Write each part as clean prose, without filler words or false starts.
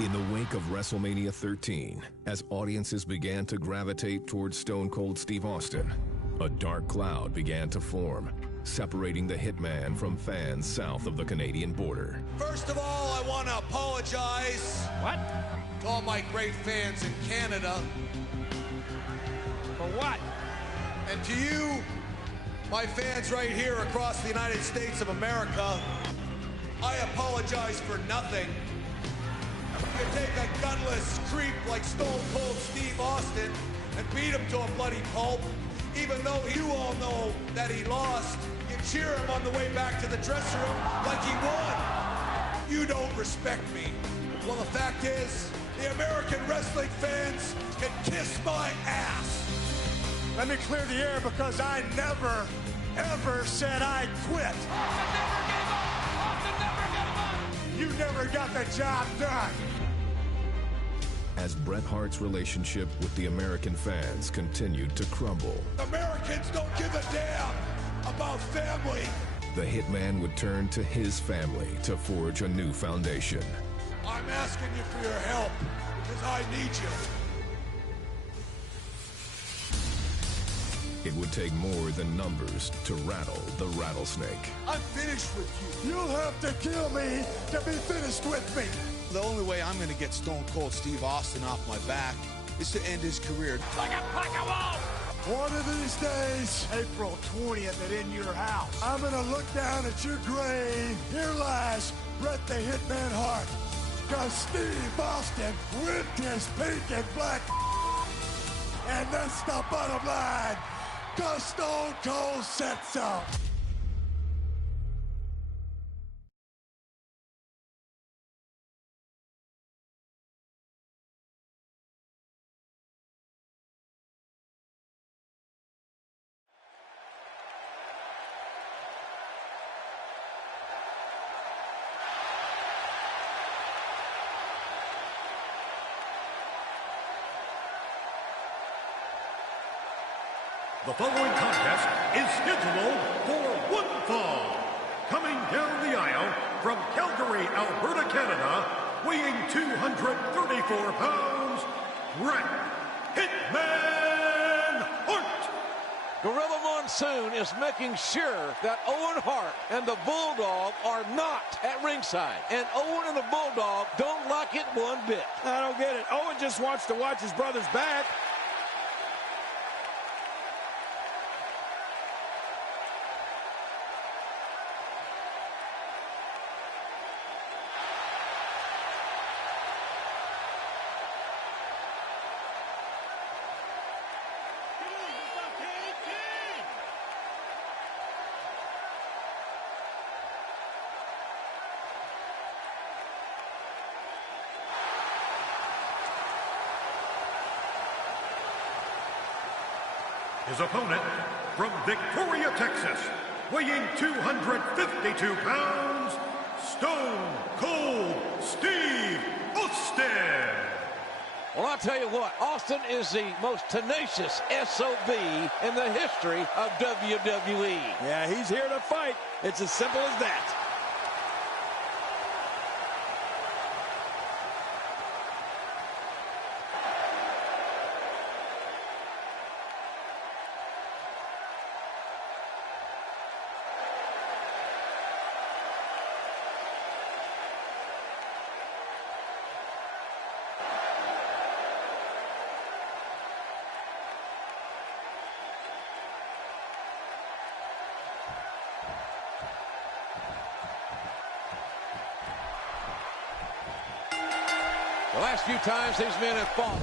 In the wake of WrestleMania 13, as audiences began to gravitate towards Stone Cold Steve Austin, a dark cloud began to form, separating the Hitman from fans south of the Canadian border. First of all, I want to apologize. What? To all my great fans in Canada. For what? And to you, my fans right here across the United States of America, I apologize for nothing. You take a gunless creep like Stone Cold Steve Austin and beat him to a bloody pulp, even though you all know that he lost. You cheer him on the way back to the dressing room like he won. You don't respect me. Well, the fact is, the American wrestling fans can kiss my ass. Let me clear the air because I never, ever said I'd quit. Austin never gave up! Austin never gave up! You never got the job done. As Bret Hart's relationship with the American fans continued to crumble, Americans don't give a damn about family. the Hitman would turn to his family to forge a new foundation. I'm asking you for your help because I need you. It would take more than numbers to rattle the rattlesnake. I'm finished with you. You'll have to kill me to be finished with me. The only way I'm going to get Stone Cold Steve Austin off my back is to end his career. Like a pack of wolves! One of these days, April 20th at In Your House, I'm gonna look down at your grave. Here lies Bret the Hitman Hart. Cause Steve Austin whipped his pink and black. And that's the bottom line. Cause Stone Cold said so. The following contest is scheduled for one fall. Coming down the aisle from Calgary, Alberta, Canada, weighing 234 pounds, Bret Hitman Hart. Gorilla Monsoon is making sure that Owen Hart and the Bulldog are not at ringside. And Owen and the Bulldog don't like it one bit. I don't get it. Owen just wants to watch his brother's back. His opponent from Victoria, Texas, weighing 252 pounds, Stone Cold Steve Austin. Well, I'll tell you what, Austin is the most tenacious SOB in the history of WWE. Yeah, he's here to fight. It's as simple as that. The last few times these men have fought,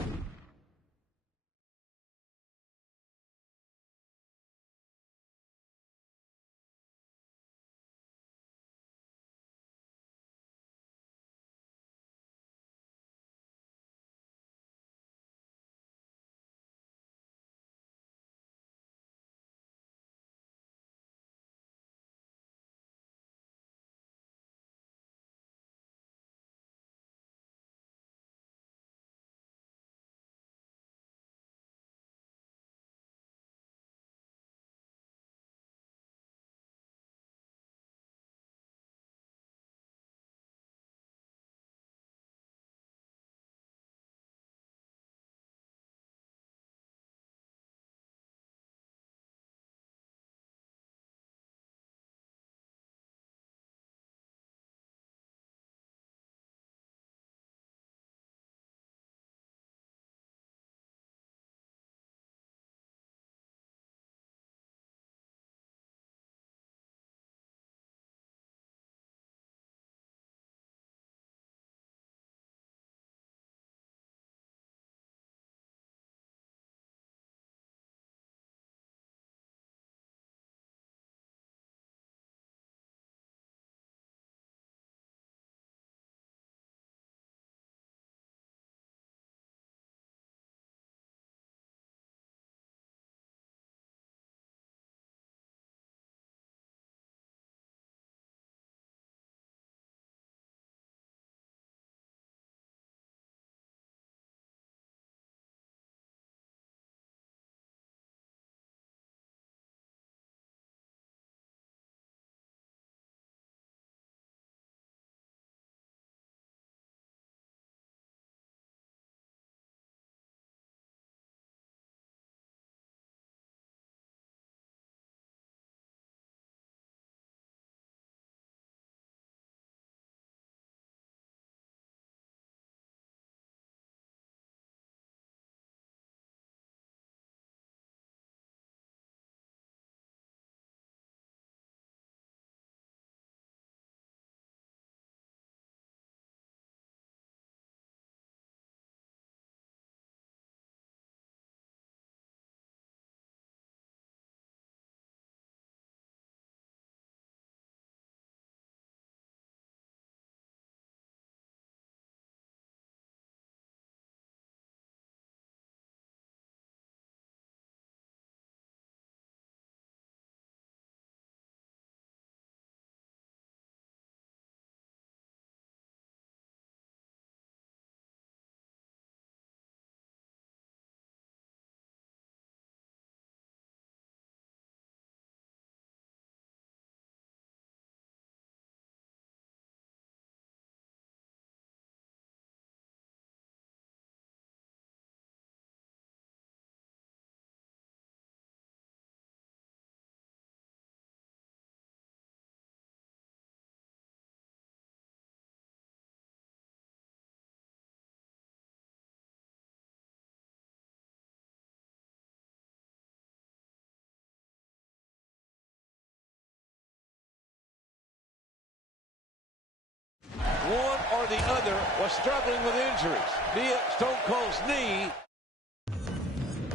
the other was struggling with injuries, be it Stone Cold's knee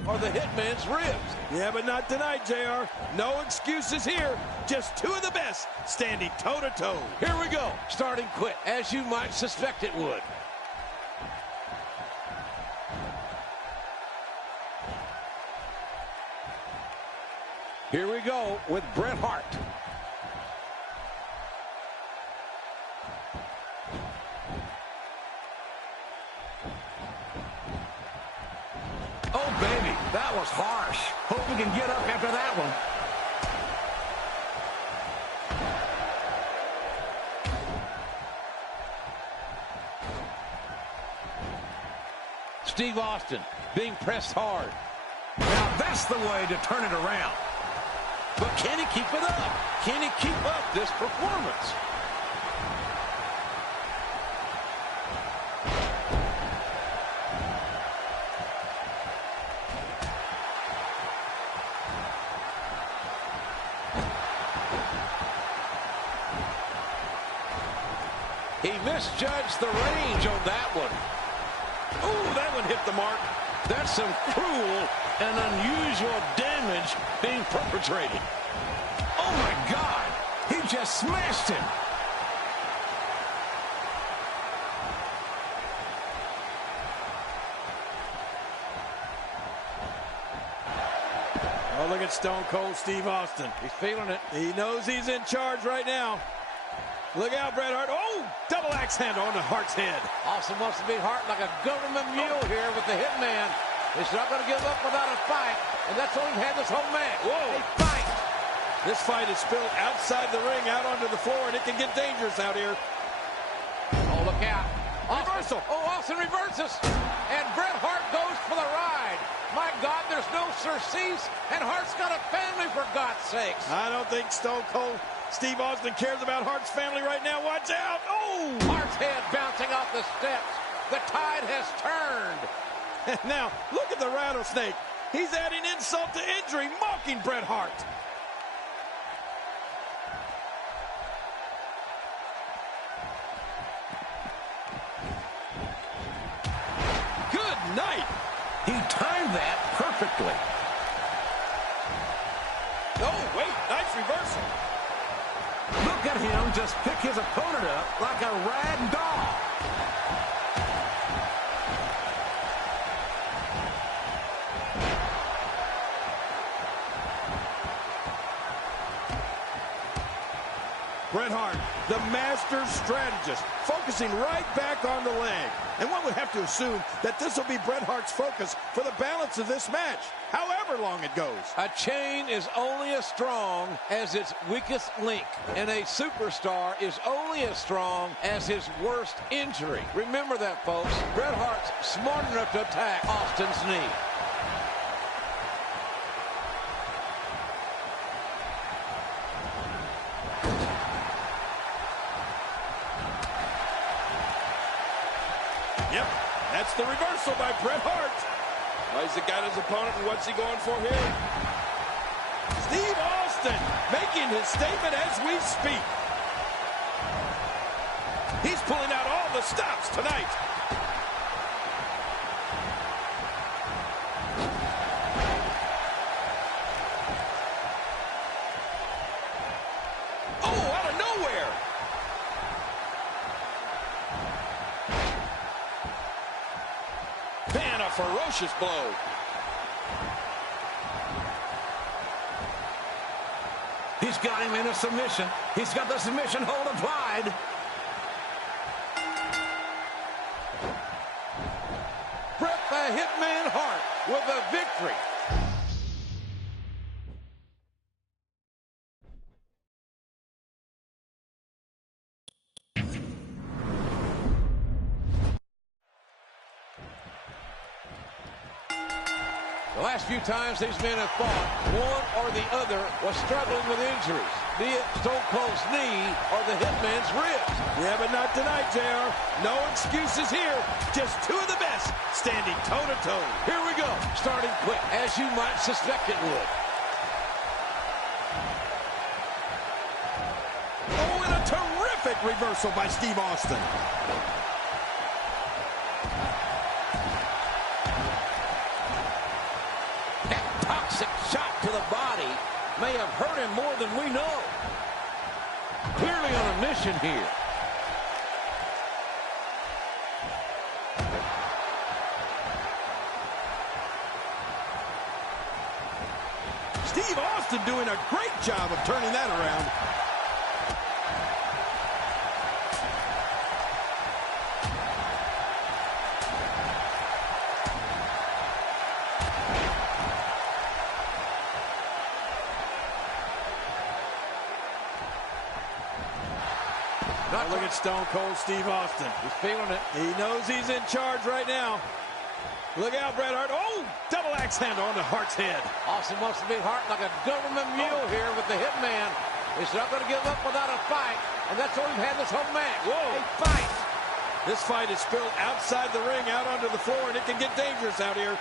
or the Hitman's ribs. Yeah, but not tonight, JR. No excuses here. Just two of the best standing toe-to-toe. Here we go. Starting quick, as you might suspect it would. Here we go with Bret Hart. Oh, baby, that was harsh. Hope we can get up after that one. Steve Austin being pressed hard. Now that's the way to turn it around. But can he keep it up? Can he keep up this performance? He misjudged the range on that one. Ooh, that one hit the mark. That's some cruel and unusual damage being perpetrated. Oh, my God. He just smashed him. Oh, look at Stone Cold Steve Austin. He's feeling it. He knows he's in charge right now. Look out, Bret Hart. Oh, double axe handle on the Hart's head. Austin wants to beat Hart like a government mule here with the Hitman. He's not going to give up without a fight, and that's all we've had this whole match. Whoa. A fight. This fight is spilled outside the ring, out onto the floor, and it can get dangerous out here. Oh, look out. Reversal. Oh, Austin reverses, and Bret Hart goes for the ride. My God, there's no surcease, and Hart's got a family, for God's sakes. I don't think Stone Cold Steve Austin cares about Hart's family right now. Watch out. Oh! Hart's head bouncing off the steps. The tide has turned. And now, look at the rattlesnake. He's adding insult to injury, mocking Bret Hart. Good night. He timed that perfectly. Oh, wait, nice reversal. Look at him just pick his opponent up like a rag doll. Bret Hart, the master strategist, focusing right back on the leg. And one would have to assume that this will be Bret Hart's focus for the balance of this match, however long it goes. A chain is only as strong as its weakest link, and a superstar is only as strong as his worst injury. Remember that, folks. Bret Hart's smart enough to attack Austin's knee. Yep, that's the reversal by Bret Hart. Well, he's got his opponent, and what's he going for here? Steve Austin making his statement as we speak. He's pulling out all the stops tonight. Oh, out of nowhere. Man, a ferocious blow. He's got him in a submission. He's got the submission hold applied. Bret the Hitman Hart with a victory. The last few times these men have fought, one or the other was struggling with injuries, be it Stone Cold's knee or the Hitman's ribs. Yeah, but not tonight, JR. No excuses here. Just two of the best standing toe-to-toe. Here we go, starting quick, as you might suspect it would. Oh, and a terrific reversal by Steve Austin. may have hurt him more than we know. Clearly on a mission here. Steve Austin doing a great job of turning that around. Look at Stone Cold Steve Austin. He's feeling it. He knows he's in charge right now. Look out, Bret Hart. Oh, double axe handle on the Hart's head. Austin wants to be Hart like a government mule here with the hitman. He's not going to give up without a fight, and that's what we've had this whole match. Whoa. A fight. This fight is spilled outside the ring, out onto the floor, and it can get dangerous out here.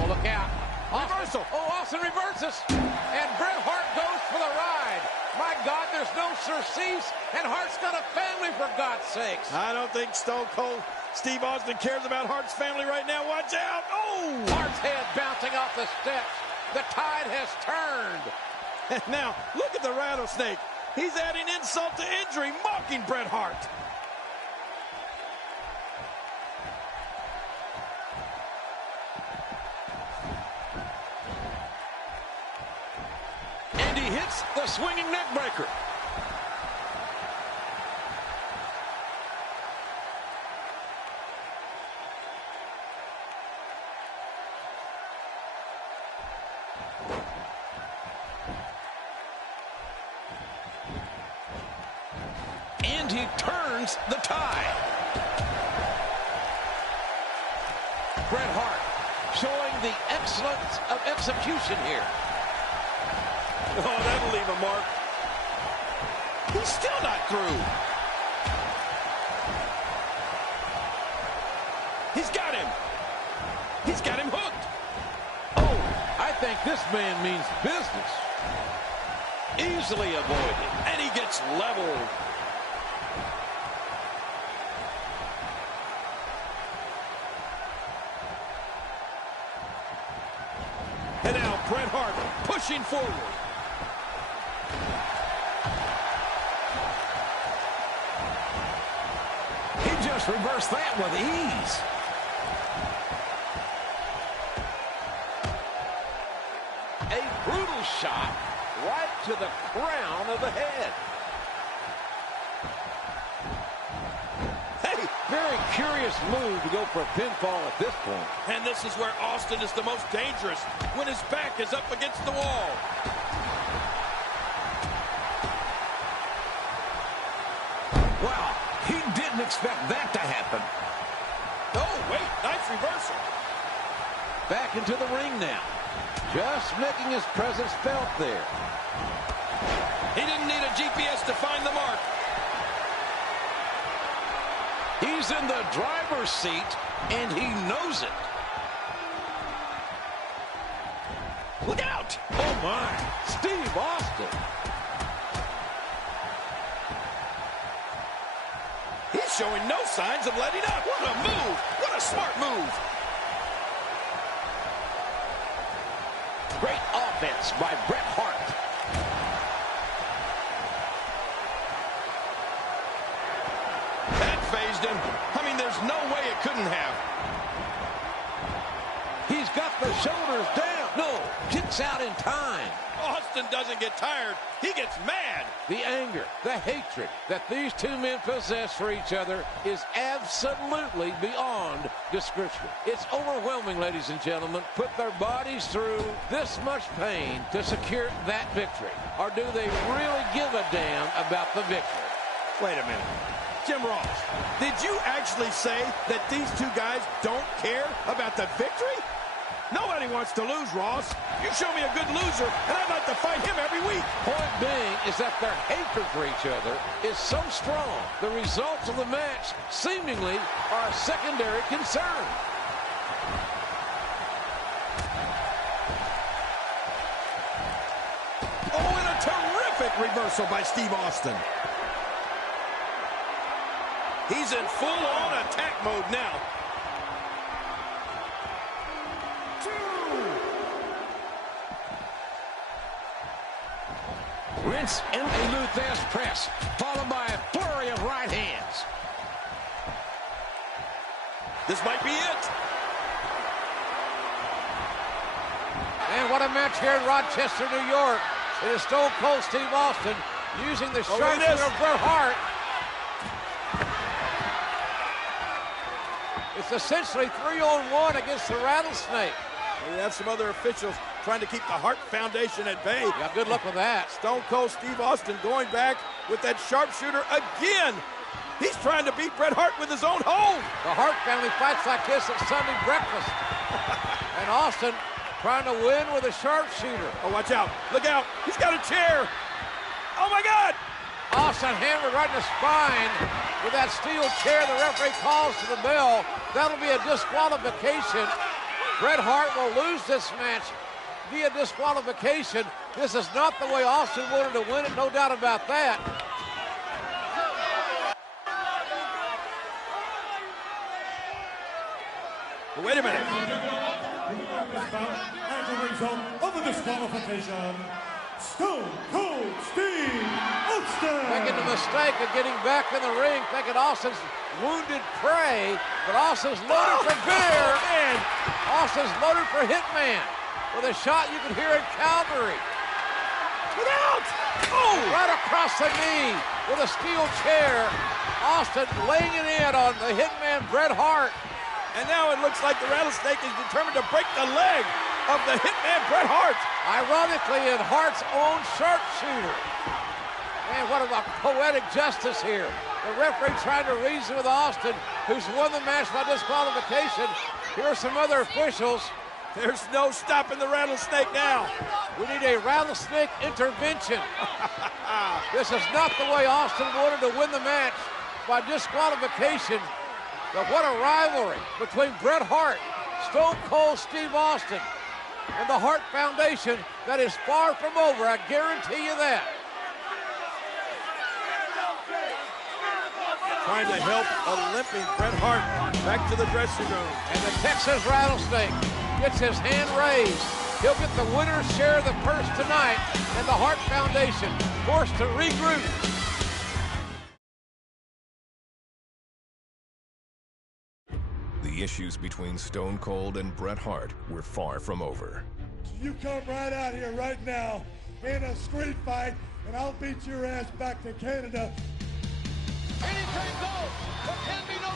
Oh, look out. Reversal. Oh, Austin reverses, and Bret Hart goes for the ride. My God, there's no surcease, and Hart's got a family, for God's sakes. I don't think Stone Cold Steve Austin cares about Hart's family right now. Watch out. Oh! Hart's head bouncing off the steps. The tide has turned. And now, look at the rattlesnake. He's adding insult to injury, mocking Bret Hart. And he hits the swinging neck breaker. And he turns the tide. Bret Hart showing the excellence of execution here. Oh, that'll leave a mark. He's still not through. He's got him. He's got him hooked. Oh, I think this man means business. Easily avoided. And he gets leveled. And now Bret Hart pushing forward. He just reversed that with ease. A brutal shot right to the crown of the head. Hey, very curious move to go for a pinfall at this point. and this is where Austin is the most dangerous, when his back is up against the wall. Wow, he didn't expect that to happen. Oh, wait, nice reversal. Back into the ring now. Just making his presence felt there. He didn't need a GPS to find the mark. He's in the driver's seat, and he knows it. Look out! Oh, my. Steve Austin. He's showing no signs of letting up. What a move! What a smart move! Great offense by Bret Hart. That phased him. I mean, there's no way it couldn't have. He's got the shoulders down. No, kicks out in time. Austin doesn't get tired. He gets mad. The anger, the hatred that these two men possess for each other is absolutely beyond description. It's overwhelming, ladies and gentlemen. Put their bodies through this much pain to secure that victory. Or do they really give a damn about the victory? Wait a minute. Jim Ross, did you actually say that these two guys don't care about the victory? Nobody wants to lose, Ross. You show me a good loser, and I'd like to fight him every week. Point being is that their hatred for each other is so strong, the results of the match seemingly are a secondary concern. Oh, and a terrific reversal by Steve Austin. He's in full-on attack mode now. Rinse in a Luthez press, followed by a flurry of right hands. This might be it. And what a match here in Rochester, New York. It is Stone Cold Steve Austin using the sharpshooter of Bret Hart. It's essentially 3-on-1 against the Rattlesnake. We have some other officials trying to keep the Hart Foundation at bay. Yeah, good luck with that. Stone Cold Steve Austin going back with that sharpshooter again. He's trying to beat Bret Hart with his own hold. The Hart family fights like this at Sunday breakfast. And Austin trying to win with a sharpshooter. Oh, watch out. Look out. He's got a chair. Oh, my God. Austin hammered right in the spine with that steel chair. The referee calls to the bell. That'll be a disqualification. Bret Hart will lose this match via disqualification. This is not the way Austin wanted to win it, no doubt about that. Wait a minute. And the result of the disqualification, Stone Cold Steve Austin. Making the mistake of getting back in the ring, thinking Austin's wounded prey, but Austin's loaded for beer. And Austin's loaded for Hitman with a shot you can hear in Calgary. without. Oh! Right across the knee with a steel chair. Austin laying it in on the Hitman Bret Hart. And now it looks like the Rattlesnake is determined to break the leg of the Hitman Bret Hart. Ironically, in Hart's own sharpshooter. Man, what a poetic justice here. The referee trying to reason with Austin, who's won the match by disqualification. Here are some other officials. There's no stopping the Rattlesnake now. We need a Rattlesnake intervention. This is not the way Austin wanted to win the match, by disqualification. But what a rivalry between Bret Hart, Stone Cold Steve Austin, and the Hart Foundation that is far from over. I guarantee you that. Trying to help a limping Bret Hart back to the dressing room. And the Texas Rattlesnake gets his hand raised. He'll get the winner's share of the purse tonight, and the Hart Foundation forced to regroup. The issues between Stone Cold and Bret Hart were far from over. You come right out here right now in a street fight, and I'll beat your ass back to Canada. Anything goes. There can be no